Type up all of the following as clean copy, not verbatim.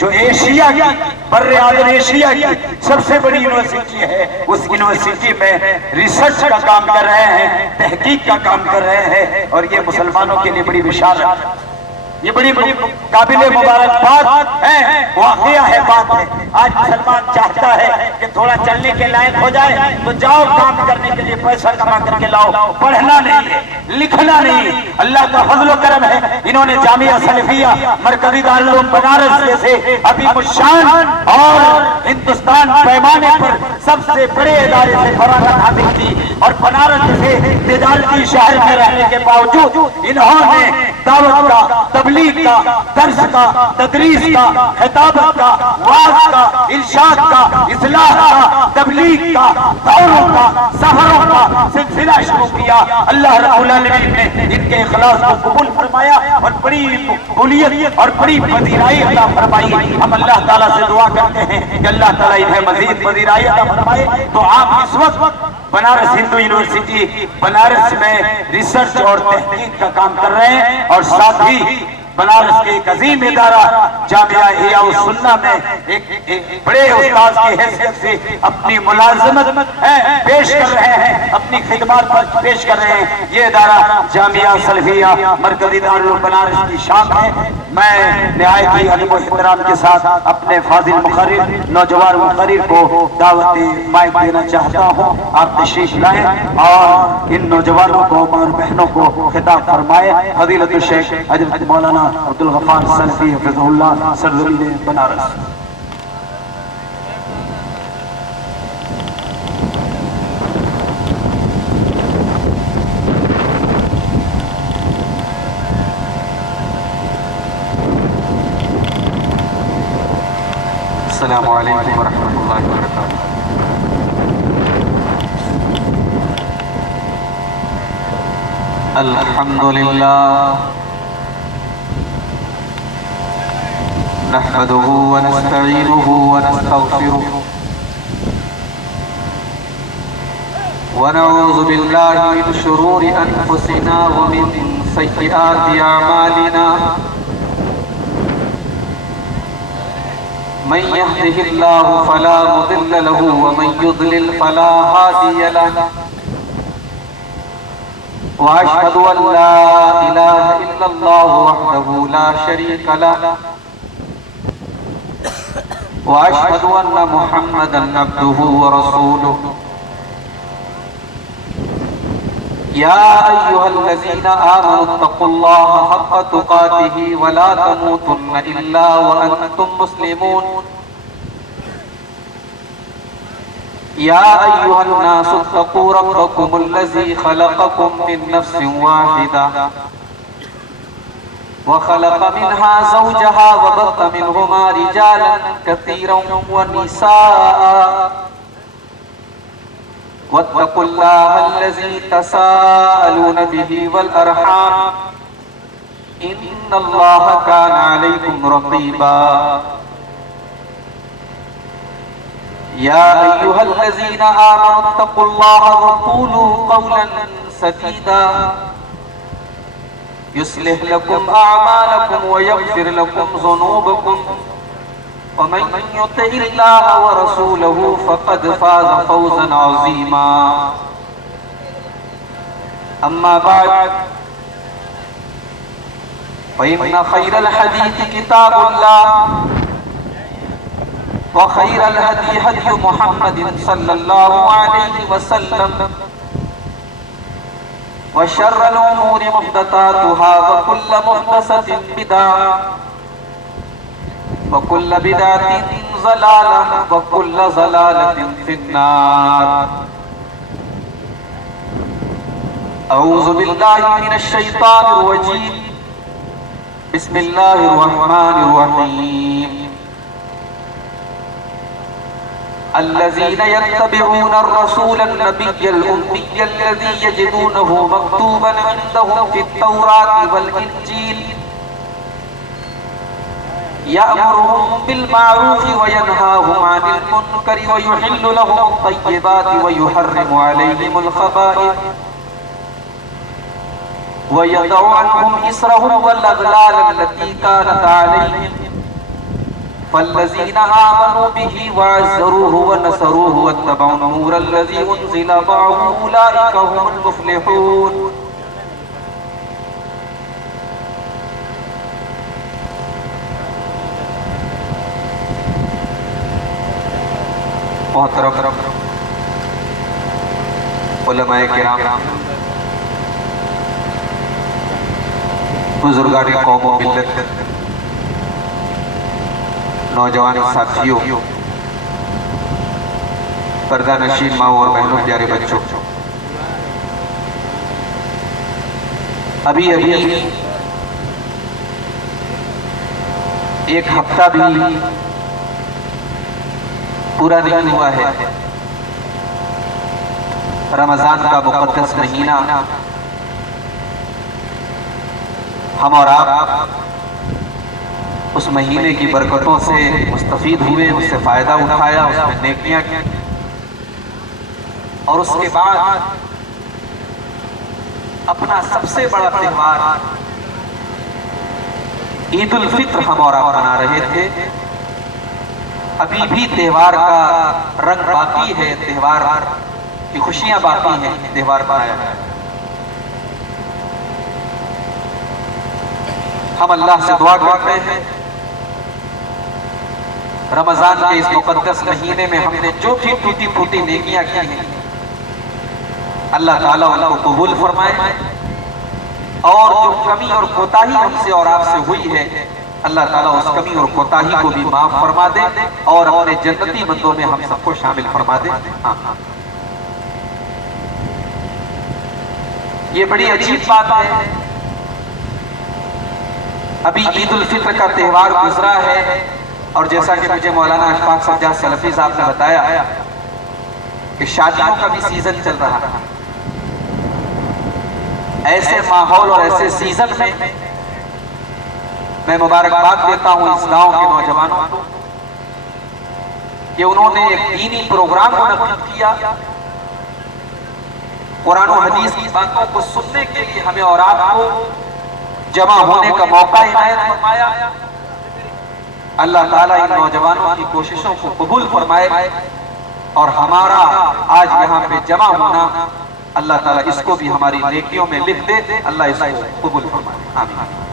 جو ایشیا کی بر اعظم ایشیا کی سب سے بڑی یونیورسٹی ہے، اس یونیورسٹی میں ریسرچ کا کام کر رہے ہیں، تحقیق کا کام کر رہے ہیں، اور یہ مسلمانوں کے لیے بڑی بشارت، یہ بڑی قابل مبارکباد ہے، واقعہ ہے، بات ہے۔ آج مسلمان چاہتا ہے کہ تھوڑا چلنے کے لائق ہو جائے تو جاؤ کام کرنے کے لیے پیسہ کما کر کے لاؤ، پڑھنا نہیں ہے، لکھنا نہیں ہے۔ اللہ کا فضل و کرم ہے، انہوں نے جامعہ سلفیہ مرکزی دارالعلوم بنارس جیسے عظیم الشان اور ہندوستان پیمانے پر سب سے بڑے ادارے سے فراغت حاصل کی، اور بنارس جیسے تجارتی شہر میں رہنے کے باوجود انہوں نے دعوت کا، تبلیغ کا، درس کا، تدریس کا، خطابت کا، وعظ کا، ارشاد کا، اصلاح کا، تبلیغ کا، دوروں کا، سفروں کا سلسلہ شروع کیا۔ اللہ رب العالمین نے ان کے اخلاص کو قبول فرمایا اور بڑی قبولیت اور بڑی پذیرائی عطا فرمائی۔ ہم اللہ تعالیٰ سے دعا کرتے ہیں کہ اللہ تعالیٰ انہیں مزید پذیرائی عطا فرمائے۔ تو آپ اس وقت بنارس ہندو یونیورسٹی بنارس میں ریسرچ اور تحقیق کا کام کر رہے ہیں، اور ساتھ ہی بنارس کے ایک عظیم ادارہ جامعہ احیاء السنہ میں ایک بڑے استاذ کی حیثیت سے اپنی ملازمت پیش کر رہے ہیں، اپنی خدمات پر پیش کر رہے ہیں۔ یہ ادارہ جامعہ سلفیہ مرکزی دارالعلوم بنارس کی شان ہے۔ میں نہایت ہی ادب و احترام کے ساتھ اپنے فاضل مقرر، نوجوان مقرر کو دعوت مائک دینا چاہتا ہوں۔ آپ تشریف لائیں اور ان نوجوانوں کو اور بہنوں کو خطاب فرمائے۔ فضیلت الشیخ حضرت مولانا عبدالغفار سلفی حفظہ اللہ سرزمین بنارس۔ السلام علیکم ورحمۃ اللہ وبرکاتہ۔ الحمدللہ نحمده ونستعینه ونستغفره ونعوذ باللہ من شرور انفسنا ومن سیئات اعمالنا، من يهده الله فلا مضل له ومن يضلل فلا هادي له، وأشهد أن لا إله إلا الله وحده لا شريك له، وأشهد أن محمدا عبده ورسوله۔ يا أيها الذين آمنوا اتقوا الله حق تقاته ولا تموتن إلا وأنتم مسلمون۔ يا أيها الناس اتقوا ربكم الذي خلقكم من نفس واحدة وخلق منها زوجها وبث منهما رجالا كثيرا ونساء، واتقوا الله الذي تساءلون به والأرحام إن الله كان عليكم رقيبا۔ يا أيها الذين آمنوا اتقوا الله وقولوا قولا سديدا يصلح لكم أعمالكم ويغفر لكم ذنوبكم، ومن يطع الله ورسوله فقد فاز فوزا عظيما۔ أما بعد، فإن خير الحديث كتاب الله، وخير الهدي هدي محمد صلى الله عليه وسلم، وشر الأمور محدثاتها، وكل محدثة بدعة، وكل بدعة ضلالة، وكل ضلالة في النار۔ أعوذ بالله من الشيطان الرجيم، بسم الله الرحمن الرحيم۔ الذين يتبعون الرسول النبي الأمي الذي يجدونه مكتوبا عندهم في التوراة والإنجيل، يأمرهم بالمعروف وينهاهم عن المنكر ويحل لهم الطيبات ويحرم عليهم الخبائث ويضع عنهم إصرهم والأغلال التي كانت عليهم، فالذین آمنوا به وعزروه ونصروه واتبعوا النور الذی انزل معه اولئک هم المفلحون. محترم علماء کرام، بزرگان قوم و ملت، نوجوان ساتھیوں، پردہ نشین ماں اور بہنوں، پیارے بچوں، ابھی ایک ہفتہ بھی پورا نہیں ہوا ہے رمضان کا مقدس مہینہ ہم اور آپ اس مہینے کی برکتوں سے مستفید ہوئے، اس سے فائدہ اٹھایا، اس میں نیکیاں کی، اور اس کے بعد اپنا سب سے بڑا تہوار عید الفطر ہم اور آپ منا رہے تھے. ابھی بھی تہوار کا رنگ باقی ہے، تہوار کی خوشیاں باقی ہیں، تہوار منایا ہے. ہم اللہ سے دعا کرتے ہیں رمضان کے اس مقدس مہینے میں ہم نے جو بھی ٹوٹی پھوٹی نیکیاں کی ہیں اللہ تعالیٰ ان کو قبول فرمائے، اور جو کمی اور کوتاہی ہم سے اور آپ سے ہوئی ہے اللہ تعالیٰ اس کمی اور کوتاہی کو بھی معاف فرما دے اور اپنے جنتی بندوں میں ہم سب کو شامل فرما دے. یہ بڑی عجیب بات ہے، ابھی عید الفطر کا تہوار گزرا ہے، اور جیسا کہ مجھے مولانا اشفاق سجاد سلفی صاحب نے بتایا کہ شادیوں کا بھی سیزن چل رہا ہے. ایسے ماحول اور ایسے سیزن میں مبارکباد دیتا ہوں اس گاؤں کے نوجوانوں کو کہ انہوں نے ایک دینی پروگرام منعقد کیا. قرآن و حدیث کی باتوں کو سننے کے لیے ہمیں اور آپ کو جمع ہونے کا موقع عنایت فرمایا. اللہ تعالیٰ ان نوجوانوں کی کوششوں کو قبول فرمائے، اور ہمارا آج یہاں پہ جمع ہونا اللہ تعالیٰ اس کو بھی ہماری نیکیوں میں لکھ دے. اللہ اس کو قبول فرمائے، آمین.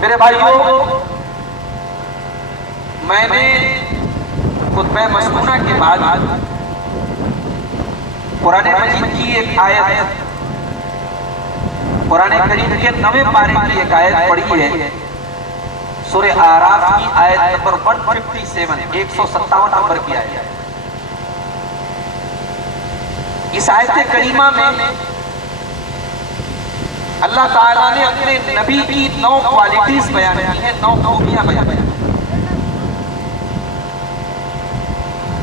میرے بھائیوں، میں نے خطبہ مسنونہ کے بعد قرآن مجید کی ایک آیت، قرآن کریم کے 9ویں پارے کی ایک آیت پڑھی ہے، سورہ اعراف کی آیت نمبر 157، 157 نمبر کی آیت. اس آیت کریمہ میں اللہ تعالیٰ نے اپنے نبی کی 9 کوالٹیز بیان کی ہیں، 9 خوبیاں بیان کی ہیں،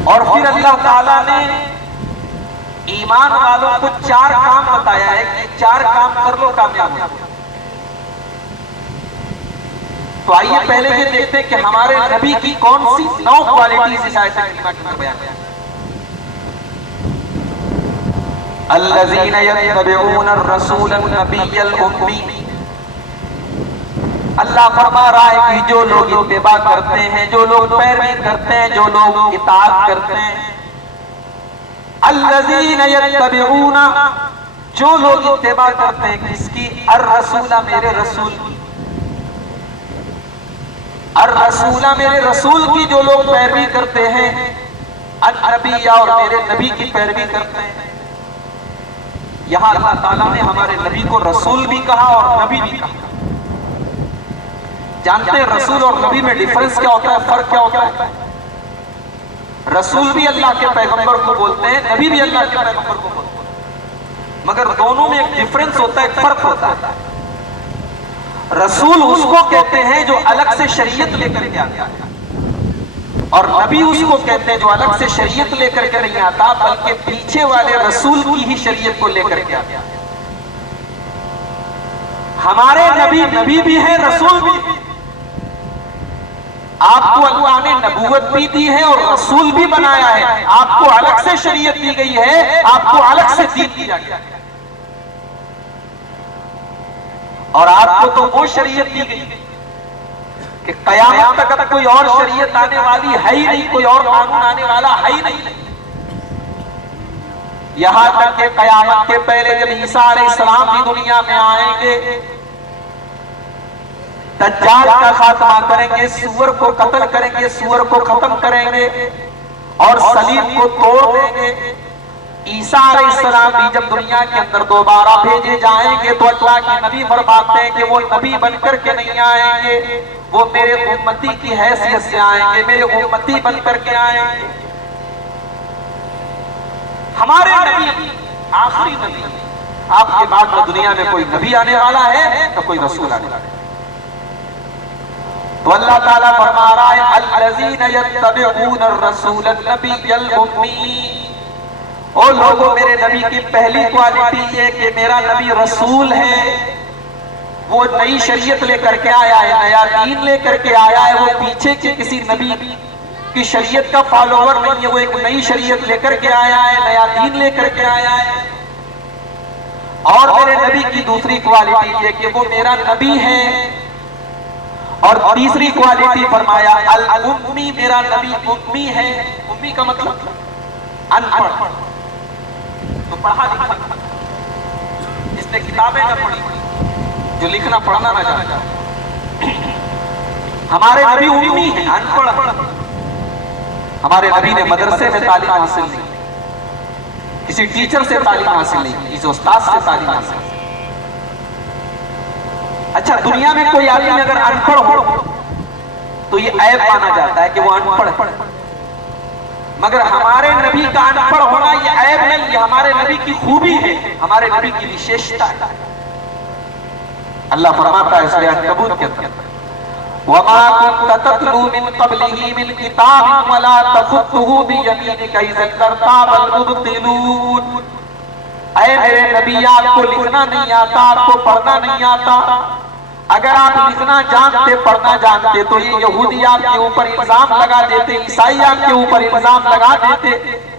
اور پھر اللہ تعالیٰ نے ایمان والوں کو 4 کام بتایا ہے کہ 4 کام کر لو کامیاب ہو. تو آئیے پہلے یہ دیکھتے ہیں کہ ہمارے نبی کی کون سی 9 کوالٹیز اس آیت کریمہ کے اندر بیان ہیں. الذین یتبعون الرسول النبی الأمی، اللہ فرما رہا ہے کہ جو لوگ اتباع کرتے ہیں، جو لوگ پیروی کرتے ہیں، جو لوگ اطاعت کرتے ہیں. الذین یتبعون، جو لوگ اتباع کرتے ہیں کس کی؟ الرسول، میرے رسول کی. الرسول، میرے رسول کی جو لوگ پیروی کرتے ہیں. النبی، اور میرے نبی کی پیروی کرتے ہیں. یہاں اللہ تعالیٰ نے ہمارے نبی کو رسول بھی کہا اور نبی بھی کہا. جانتے ہیں رسول اور نبی میں ڈیفرنس کیا ہوتا ہے، فرق کیا ہوتا ہے؟ رسول بھی اللہ کے پیغمبر کو بولتے ہیں، نبی بھی اللہ کے پیغمبر کو بولتے ہیں، مگر دونوں میں ایک ڈیفرنس ہوتا ہے، ایک فرق ہوتا ہے. رسول اس کو کہتے ہیں جو الگ سے شریعت لے کر کے آتا ہے، اور نبی اس کو کہتے ہیں جو الگ سے شریعت لے کر کے نہیں آتا بلکہ پیچھے والے رسول کی ہی شریعت کو لے کر کے آتا ہے. ہمارے نبی بھی ہیں، رسول بھی. آپ کو اللہ نے نبوت بھی دی ہے اور رسول بھی بنایا ہے. آپ کو الگ سے شریعت دی گئی ہے، آپ کو الگ سے دین دیا گیا ہے، اور آپ کو تو وہ شریعت دی گئی کہ قیامت تک اب کوئی اور شریعت آنے والی ہے ہی نہیں، کوئی اور قانون آنے والا ہے ہی نہیں، یہاں تک کہ قیامت کے پہلے جب عیسیٰ علیہ السلام بھی دنیا میں آئیں گے، دجال کا خاتمہ کریں گے، سور کو قتل کریں گے، سور کو ختم کریں گے اور صلیب کو توڑ دیں گے۔ عیسیٰ علیہ السلام بھی جب دنیا کے اندر دوبارہ بھیجے جائیں گے تو اللہ کے نبی فرماتے ہیں کہ وہ نبی بن کر کے نہیں آئیں گے، وہ میرے امتی کی حیثیت سے آئیں گے، میرے امتی بن کر کے آئیں گے۔ ہمارے نبی آخری نبی، آپ کے بعد میں دنیا میں کوئی نبی آنے والا ہے تو کوئی رسول آنے والا ہے۔ تو اللہ تعالیٰ فرما رہا ہے الذین یتبعون الرسول النبی الامی، او لوگوں میرے نبی کی پہلی کوالٹی یہ کہ میرا نبی رسول ہے، وہ نئی شریعت لے کر کے آیا ہے، نیا دین لے کر کے آیا ہے، وہ پیچھے کے کسی نبی کی شریعت کا فالوور نہیں ہے، وہ ایک نئی شریعت لے کر کے آیا ہے، نیا دین لے کر کے آیا ہے۔ اور میرے نبی کی دوسری کوالٹی یہ کہ وہ میرا نبی ہے، اور تیسری کوالٹی فرمایا الامی، میرا نبی امی ہے۔ امی کا مطلب ان پڑھ، تو پڑھا لکھا، جس نے کتابیں نہ پڑھی، جو لکھنا پڑھنا نہ جانا۔ ہمارے نبی امی ہیں، ان پڑھ، ہمارے نبی نے مدرسے میں تعلیم حاصل نہیں کی، کسی ٹیچر سے تعلیم حاصل نہیں کی، کسی استاد سے تعلیم حاصل نہیں۔ اچھا، دنیا میں کوئی آدمی اگر ان پڑھ ہو تو یہ عیب مانا جاتا ہے کہ وہ ان پڑھ ہے، مگر ہمارے نبی کا ان پڑھ ہونا یہ عیب نہیں، یہ ہمارے نبی کی خوبی ہے، ہمارے نبی کی وشیشتا ہے۔ اللہ فرماتا ہے سورہ عنکبوت کے اندر وَمَا كُنْتَ تَتْلُو مِن قَبْلِهِ مِن كِتَابٍ وَلَا تَخُطُّهُ بِيَمِينِكَ إِذًا لَّارْتَابَ الْمُبْطِلُونَ، اے میرے نبی آپ کو لکھنا نہیں آتا، آپ کو پڑھنا نہیں آتا، اگر آپ لکھنا جانتے پڑھنا جانتے تو یہ یہودی آپ کے اوپر الزام لگا دیتے، عیسائی آپ کے اوپر الزام لگا دیتے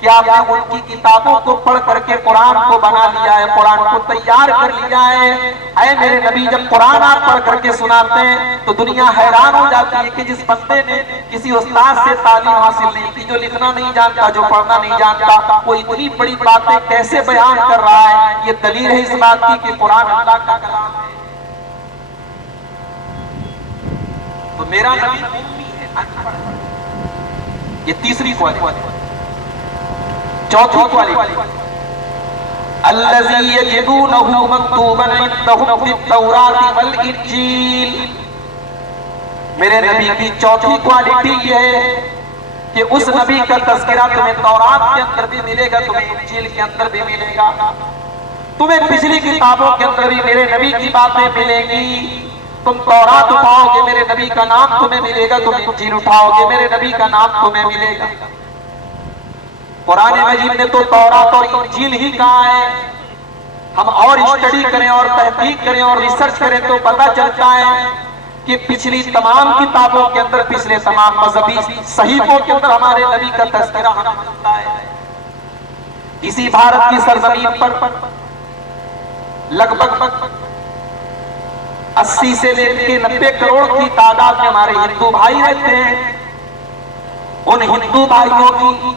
کہ آپ نے ان کی کتابوں کو پڑھ کر کے قرآن کو بنا لیا ہے، قرآن کو تیار کر لیا ہے۔ اے میرے نبی جب قرآن آپ پڑھ کر کے سناتے ہیں تو دنیا حیران ہو جاتی ہے کہ جس بندے نے کسی استاد سے تعلیم حاصل نہیں کی، جو لکھنا نہیں جانتا، جو پڑھنا نہیں جانتا، وہ اتنی بڑی باتیں کیسے بیان کر رہا ہے۔ یہ دلیل ہے اس بات کی کہ قرآن اللہ کا کلام ہے۔ تو میرا نبی امی ہے، ان پڑھ، یہ تیسری کوالٹی۔ چوتھی کوالٹی الذی یجدونہ مکتوبا عندہم فی التوراۃ والانجیل، میرے نبی کی چوتھی کوالٹی یہ ہے کہ اس نبی کا تذکرہ تمہیں تورات کے اندر بھی ملے گا، تمہیں انجیل کے اندر بھی ملے گا، تمہیں پچھلی کتابوں کے اندر بھی میرے نبی کی باتیں ملیں گی۔ تم تورات اٹھاؤ گے میرے نبی کا نام تمہیں ملے گا، تم انجیل اٹھاؤ گے میرے نبی کا نام تمہیں ملے گا۔ قرآن مجید نے تو تورات اور انجیل ہی کہا ہے، ہم اور اسٹڈی کریں اور تحقیق کریں اور ریسرچ کریں تو پتہ چلتا ہے کہ پچھلی تمام کتابوں کے اندر، پچھلے تمام مذہبی صحیفوں کے اندر ہمارے نبی کا تذکرہ ہمیں ملتا ہے۔ اسی بھارت کی سرزمین پر لگ بھگ 80 سے لے کے 90 کروڑ کی تعداد میں ہمارے ہندو بھائی رہتے ہیں۔ ان ہندو بھائیوں کی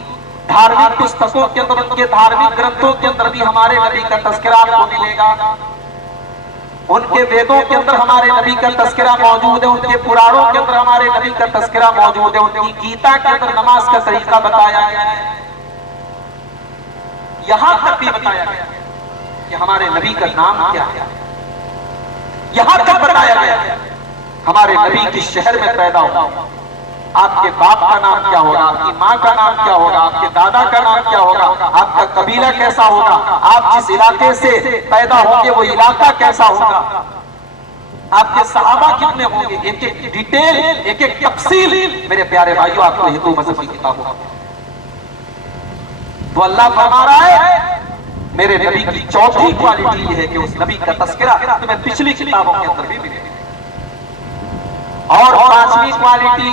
دھارمک پستکوں کے اندر، ان کے دھارمک گرنتھوں کے اندر بھی ہمارے نبی کا تذکرہ آپ کو ملے گا۔ ان کے ویدوں کے اندر ہمارے نبی کا تذکرہ موجود ہے، ان کے پرانوں کے اندر ہمارے نبی کا تذکرہ موجود ہے، ان کی گیتا کے اندر نماز کا طریقہ بتایا گیا ہے۔ یہاں تک بھی بتایا گیا کہ ہمارے نبی کا نام کیا ہے، یہاں تک بتایا گیا ہمارے نبی کس شہر میں پیدا ہوا، آپ کے باپ کا نام کیا ہوگا، آپ کی ماں کا نام کیا ہوگا، آپ کے دادا کا نام کیا ہوگا، آپ کا قبیلہ کیسا ہوگا، آپ جس علاقے سے پیدا ہوں گے وہ علاقہ کیسا ہوگا، آپ کے صحابہ کتنے ہوں گے، ایک ایک ڈیٹیل، ایک ایک تفصیل میرے پیارے بھائیوں آپ کو ہندو مذہب کی کتابوں میں۔ تو اللہ فرما رہا ہے میرے نبی کی چوتھی کوالٹی یہ ہے کہ اس نبی کا تذکرہ تمہیں پچھلی کتابوں کے اندر بھی ملے گا۔ اور پانچویں کوالٹی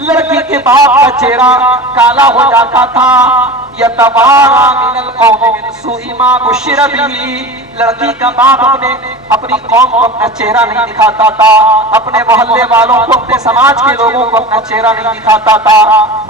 لڑکی کے باپ کا چہرہ کالا ہو جاتا تھا یتوارا من القوم من سوء ما بشر به لڑکی کا باپ اپنی قوم کو اپنا چہرہ نہیں دکھاتا تھا اپنے محلے والوں کو اپنے سماج کے لوگوں کو اپنا چہرہ نہیں دکھاتا تھا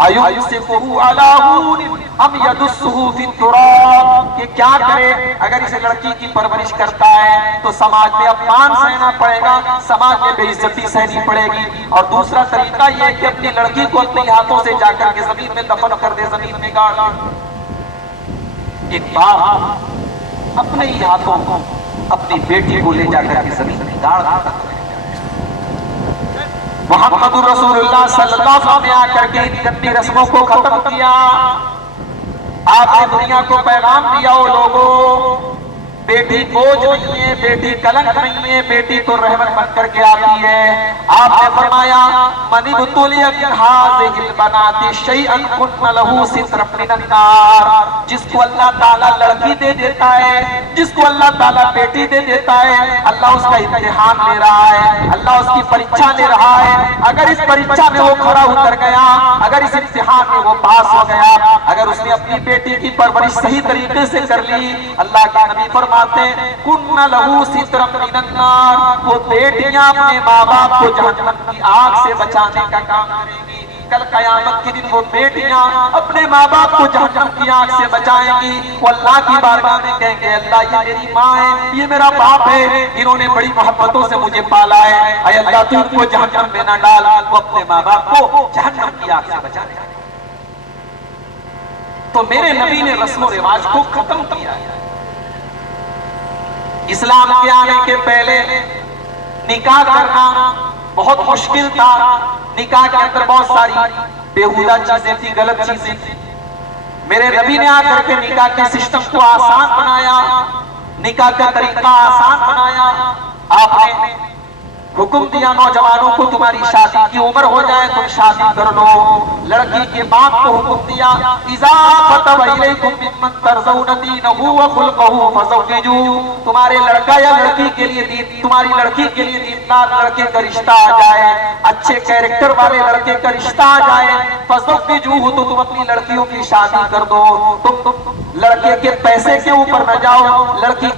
ایمسکہ علی ہون ام یدسہ فی التراب کہ کیا کرے اگر اسے لڑکی کی پرورش کرتا ہے تو سماج میں اپمان سہنا پڑے گا سماج میں بے عزتی سہنی پڑے گی اور دوسرا طریقہ یہ ہے کہ اپنی لڑکی کو اپنے ہاتھوں سے جا کر کے زمین میں دفن کر دے زمین میں گاڑ دے ایک باپ اپنے ہی ہاتھوں اپنی بیٹی کو لے جا کر کے زمین میں گاڑ دیتا محمد رسول اللہ صلی اللہ علیہ وسلم نے آ کر کے ان گندی رسموں کو ختم کیا آپ نے دنیا کو پیغام دیا ہو لوگوں بیٹی بوجھ نہیں ہے بیٹی کلنک نہیں ہے بیٹی تو رحمت بن کر کے آتی ہے آپ نے فرمایا من ابتلی بهذه البنات شيئا كن له سترا من النار جس کو اللہ تعالیٰ لڑکی دے دیتا ہے جس کو اللہ تعالیٰ بیٹی دے دیتا ہے اللہ اس کا امتحان لے رہا ہے اللہ اس کی پریچھا لے رہا ہے اگر اس پریچھا میں وہ کھڑا اتر گیا اگر اس امتحان میں وہ پاس ہو گیا اگر اس نے اپنی بیٹی کی پرورش صحیح طریقے سے کر لی اللہ کے نبی فرماتے کن لہو سترا من النار وہ بیٹیاں اپنے ماں باپ کو جہنم کی آگ سے بچانے کا کام کریں گی کل قیامت کے دن وہ بیٹیاں اپنے ماں باپ کو جہنم کی آگ سے بچائیں گی وہ اللہ کی بارگاہ میں کہیں گے اللہ یہ میری ماں ہے یہ میرا باپ ہے انہوں نے بڑی محبتوں سے مجھے پالا ہے اے اللہ تو ان کو جہنم میں نہ ڈال وہ اپنے ماں باپ کو جہنم کی آگ سے بچانے کا تو میرے نبی نے رسم و رواج کو ختم کیا ہے اسلام کے آنے کے پہلے نکاح کرنا بہت مشکل تھا نکاح کے اندر بہت ساری بےہودہ چیزیں تھی غلط چیزیں تھی میرے نبی نے آ کر کے نکاح کے سسٹم کو آسان بنایا نکاح کا طریقہ آسان بنایا آپ نے حکم دیا نوجوانوں کو تمہاری شادی کی عمر ہو جائے تم شادی کر لو لڑکی کے باپ کو حکم دیا اذا كتب الیکم ممن ترضون دینہ وخلقہ فزوجوہ تمہارے لڑکا یا لڑکی کے لیے تمہاری لڑکی کے لیے دیندار لڑکے کا رشتہ آ جائے اچھے کیریکٹر والے لڑکے کا رشتہ آ جائے فزوجوہ تو تم اپنی لڑکیوں کی شادی کر دو تم لڑکے کے پیسے کے اوپر نہ جاؤ لڑکے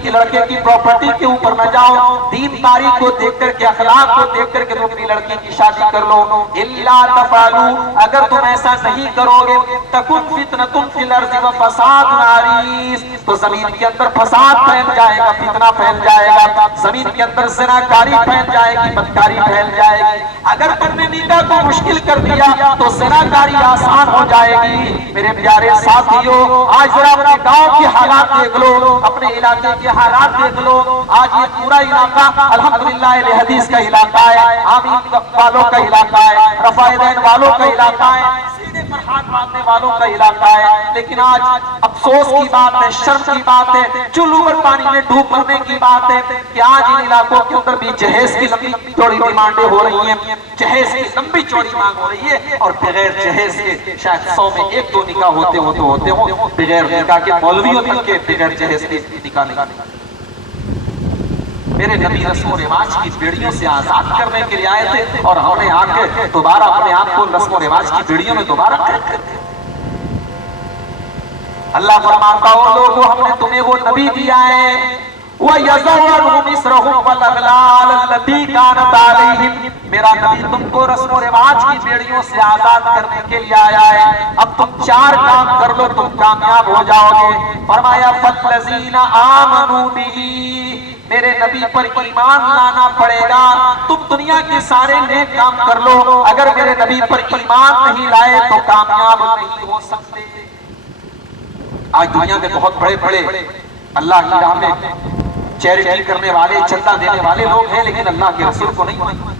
کی پراپرٹی کے اوپر نہ جاؤ دینداری کو دیکھ کر کے اخلاق کو دیکھ کر کے تم اپنی لڑکی کی شادی کر لو الا تفعلوا اگر تم ایسا نہیں کرو گے تکن فتنۃ فی الارض وفساد عریض تو زمین کے اندر فساد پھیل جائے گا فتنہ پھیل جائے گا زمین کے اندر زناکاری پھیل جائے گی بدکاری پھیل جائے گی اگر تم نے نکاح کو مشکل کر دیا تو زناکاری آسان ہو جائے گی میرے پیارے ساتھیوں آج ذرا اپنے گاؤں کے حالات دیکھ لو اپنے علاقے کے حالات دیکھ لو آج یہ پورا علاقہ الحمدللہ اہل حدیث کا علاقہ ہے آمین والوں کا علاقہ ہے رفاع دین والوں کا علاقہ ہے سینے پر ہاتھ باندھنے والوں کا علاقہ ہے لیکن آج افسوس کی بات ہے شرم کی بات ہے چلو پر پانی میں ڈوب مرنے کی بات ہے کہ آج ان علاقوں کے اندر بھی جہیز کی لمبی چوڑی ڈیمانڈیں ہو رہی ہیں جہیز کی لمبی چوڑی مانگ ہو رہی ہے اور بغیر جہیز کے شاید 100 میں 1-2 نکاح ہوتے ہوں بغیر نکاح کے مولویوں تک کے بغیر جہیز کے نکاح نہیں میرے نبی رسم و رواج کی بیڑیوں سے آزاد کرنے کے لیے آئے تھے اور ہم نے آ کے دوبارہ اپنے آپ کو رسم و رواج کی بیڑیوں میں دوبارہ قید کر دیا اللہ فرماتا ہو لوگوں ہم نے تمہیں وہ نبی دیا ہے وَيَزَوَّ مِصْرَهُمْ وَالْأَغْلَالَ الَّتِي كَانَتْ عَلَيْهِمْ میرا نبی تم کو رسم و رواج کی بیڑیوں سے آزاد کرنے کے لیے آیا ہے اب تم 4 کام کر لو تم کامیاب ہو جاؤ گے فرمایا فَالَّذِينَ آمَنُوا بِهِ میرے نبی پر ایمان لانا پڑے گا تم دنیا کے سارے نیک کام کر لو اگر میرے نبی پر ایمان نہیں لائے تو کامیاب نہیں ہو سکتے آج دنیا میں بہت بڑے اللہ کی راہ میں چیریٹی کرنے والے چندہ دینے والے لوگ ہیں لیکن اللہ کے رسول کو نہیں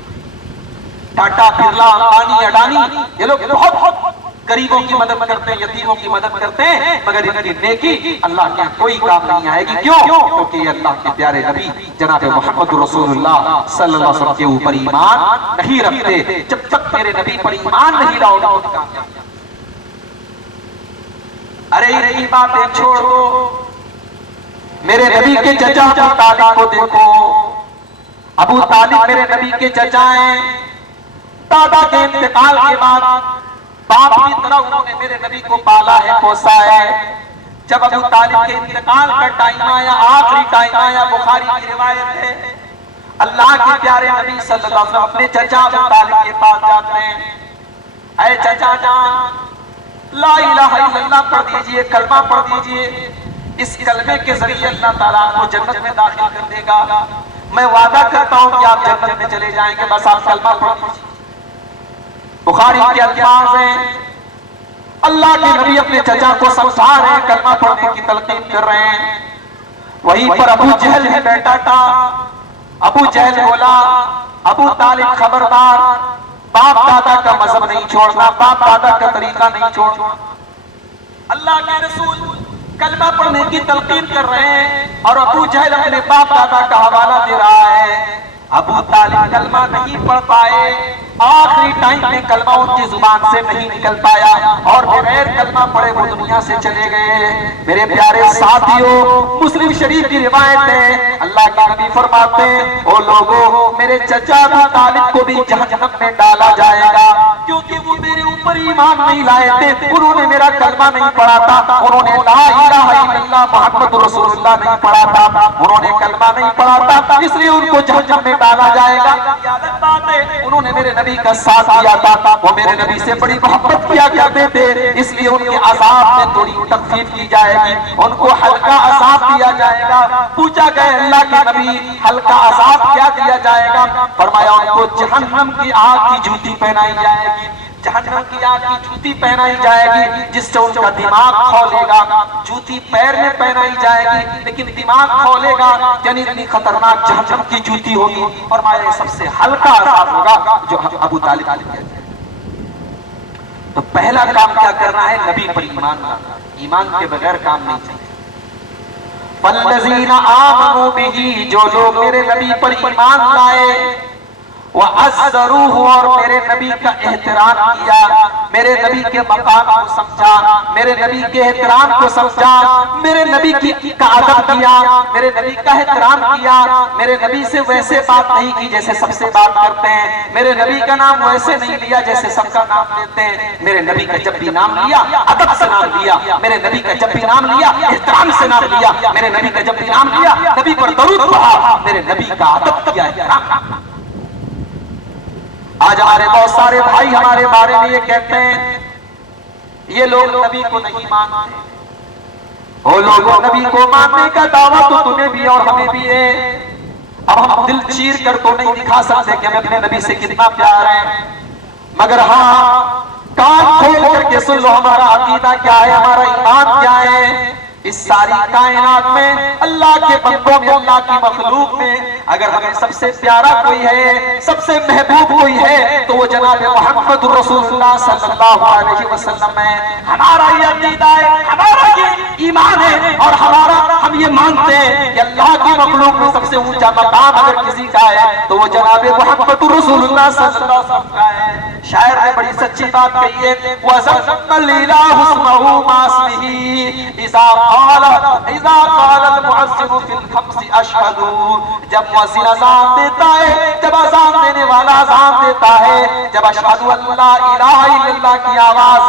ٹاٹا برلا امبانی اڈانی یہ لوگ بہت غریبوں کی مدد کرتے ہیں یتیموں کی مدد کرتے ہیں مگر ان کی نیکی اللہ کے کوئی کام نہیں آئے گی کیوں کیونکہ یہ اللہ کے پیارے نبی جناب محمد رسول اللہ صلی اللہ علیہ وسلم کے اوپر ایمان نہیں رکھتے جب تک میرے نبی پر ایمان نہیں لاؤ گے ارے یہ باتیں چھوڑ دو میرے نبی کے چچا ابو طالب کو دیکھو ابو طالب میرے نبی کے چچا ہیں. دادا کے انتقال کے بعد باپ کی طرح انہوں نے میرے نبی کو پالا ہے, پوسا ہے. جب ابو طالب کے انتقال کا ٹائم آیا, آخری ٹائم آیا, بخاری کی روایت ہے, اللہ کے پیارے نبی صلی اللہ علیہ وسلم اپنے چچا ابو طالب کے پاس جاتے ہیں. اے چچا جان, لا الہ الا اللہ پڑھ دیجئے, کلمہ پڑھ دیجئے. اس کلمے کے ذریعے اللہ تعالیٰ کو جنت میں داخل کر دے گا. میں وعدہ کرتا ہوں کہ آپ جنت میں چلے جائیں گے, بس آپ کلمہ پڑھ دیجئے. بخاری کے الفاظ ہیں, اللہ کے نبی اپنے چچا کو سمجھا رہے ہیں, کلمہ پڑھنے کی تلقین کر رہے ہیں. وہیں پر ابو جہل بھی بیٹھا تھا. ابو جہل بولا, ابو طالب خبردار, باپ دادا کا مذہب نہیں چھوڑنا, باپ دادا کا طریقہ نہیں چھوڑنا. اللہ کے رسول کلمہ پڑھنے کی تلقین کر رہے ہیں اور ابو جہل اپنے باپ دادا کا حوالہ دے رہا ہے. ابو طالب کلمہ نہیں پڑھ پائے, آخری ٹائم میں کلمہ ان کی زبان سے نہیں نکل پایا اور بغیر کلمہ پڑھے وہ دنیا سے چلے گئے. میرے پیارے ساتھیوں, مسلم شریف کی روایت ہے, اللہ کے نبی فرماتے ہیں, او لوگوں, میرے چچا ابو طالب کو بھی جہنم میں ڈالا جائے گا کیونکہ وہ میرے اوپر ایمان نہیں لائے تھے, انہوں نے میرا کلمہ نہیں پڑھا تھا, انہوں نے لا الہ الا اللہ محمد رسول اللہ نہیں پڑھا تھا, انہوں نے کلمہ نہیں پڑھا تھا, اس لیے ان کو جہنم میں ڈالا جائے گا. انہوں نے میرے نبی کا ساتھ دیا تھا, وہ میرے نبی سے بڑی محبت کیا کرتے تھے, اس لیے ان کے عذاب میں تھوڑی تخفیف کی جائے گی, ان کو ہلکا عذاب دیا جائے گا. پوچھا گیا اللہ کے نبی ہلکا عذاب کیا دیا جائے گا؟ فرمایا ان کو جہنم کی آگ کی جوتی پہنائی جائے گی, جہنم کی آگ کی جوتی پہنائی جائے گی جس سے ان کا دماغ کھولے گا. جوتی پیر میں پہنائی جائے گی لیکن دماغ کھولے گا, یعنی اتنی خطرناک جہنم کی جوتی ہوگی. فرمایا سب سے ہلکا عذاب ہوگا جو ابو طالب کہتے ہیں. تو پہلا کام کیا کرنا ہے؟ نبی پر ایمان لانا, ایمان کے بغیر کام نہیں چلے. فالذین آمنوا بہ, جو لوگ میرے نبی پر ایمان لائے, وَعَزَّرُوهُ, اور میرے نبی کا احترام کیا, میرے نبی کے مقام کو سمجھا, میرے نبی کے احترام کو سمجھا, میرے نبی کا ادب کیا, میرے نبی کا احترام کیا, میرے نبی سے ویسے بات نہیں کی جیسے سب سے بات کرتے ہیں, میرے نبی کا نام ویسے نہیں لیا جیسے سب کا نام لیتے ہیں, میرے نبی کا جب بھی نام لیا ادب سے نام لیا, میرے نبی کا جب بھی نام لیا احترام سے نام لیا, میرے نبی کا جب بھی نام لیا نبی پر درود پڑھا, میرے نبی کا ادب کیا, احترام. آج ہمارے بہت سارے بھائی ہمارے بارے میں یہ کہتے ہیں, یہ لوگ نبی کو نہیں مانتے. وہ لوگوں, نبی کو ماننے کا دعویٰ تو تمہیں بھی اور ہمیں بھی ہے. اب ہم دل چیر کر تو نہیں دکھا سکتے کہ ہمیں اپنے نبی سے کتنا پیار ہے, مگر ہاں کان کھول کر کے سن لو ہمارا عقیدہ کیا ہے, ہمارا ایمان کیا ہے. اس ساری کائنات میں, اللہ کے بندوں میں, اللہ کی مخلوق میں اگر ہمیں سب سے پیارا کوئی ہے, سب سے محبوب کوئی ہے تو وہ جناب محمد رسول اللہ صلی اللہ علیہ وسلم ہے. ہمارا یہ عقیدہ ہے, ہمارا یہ ایمان ہے, اور ہم یہ مانتے ہیں کہ اللہ کی مخلوق میں سب سے اونچا مقام اگر کسی کا ہے تو وہ جناب محمد رسول اللہ صلی اللہ علیہ وسلم کا ہے. شاعر نے بڑی سچی بات کہی ہے, وَزَقَّ الْإِلَٰهُ اسْمَهُ مَا اسْمِهِ اذا قال المؤذن في الخمس اشهد. جب مؤذن اذان دیتا ہے, جب اذان دینے والا اذان دیتا ہے, جب اشہد ان لا الہ الا اللہ کی آواز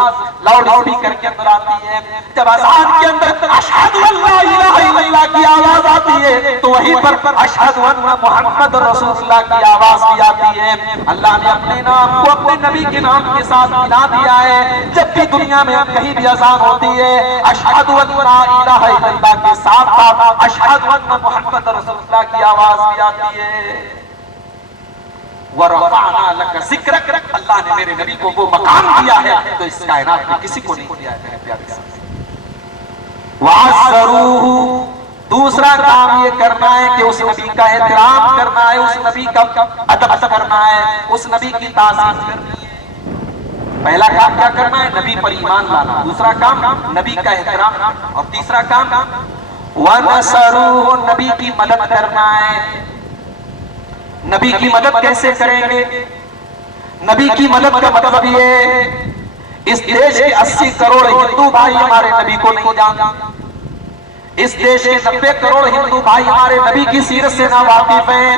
لاؤڈ اسپیکر کے اندر آتی ہے, جب اذان کے اندر اشہد ان لا الہ الا اللہ کی آواز آتی ہے تو وہیں پر اشہد ان محمد رسول اللہ کی آواز بھی آتی ہے. اللہ نے اپنے نام کو اپنے نبی کے نام کے ساتھ ملا دیا ہے. جب بھی دنیا میں کہیں بھی اذان ہوتی ہے, اشہد ان لا الہ الا اللہ کے ساتھ ساتھ اشہد ان محمد رسول اللہ کی آواز بھی آتی ہے. وَرَفَعْنَا لَكَ ذِكْرَكَ, اللہ نے میرے نبی کو وہ مقام دیا ہے تو اس کائنات میں کسی کو نہیں دیا ہے. پیارے ساتھی, وَعَزَّرُوهُ, دوسرا کام یہ کرنا ہے کہ اس نبی کا احترام کرنا ہے, اس نبی کا ادب کرنا ہے, اس نبی کی تعظیم کرنی ہے. پہلا کام کیا کرنا ہے؟ نبی پر ایمان لانا. دوسرا کام نبی کا احترام, اور تیسرا کام وَنَصَرُوهُ, نبی کی مدد کرنا ہے. نبی کی مدد کیسے کریں گے؟ نبی کی مدد کا مطلب یہ, اس دیش کے 80 کروڑ ہندو بھائی ہمارے نبی کو نہیں جانتے, اس دیش کے 90 کروڑ ہندو بھائی ہمارے نبی کی سیرت سے نا واقف ہیں.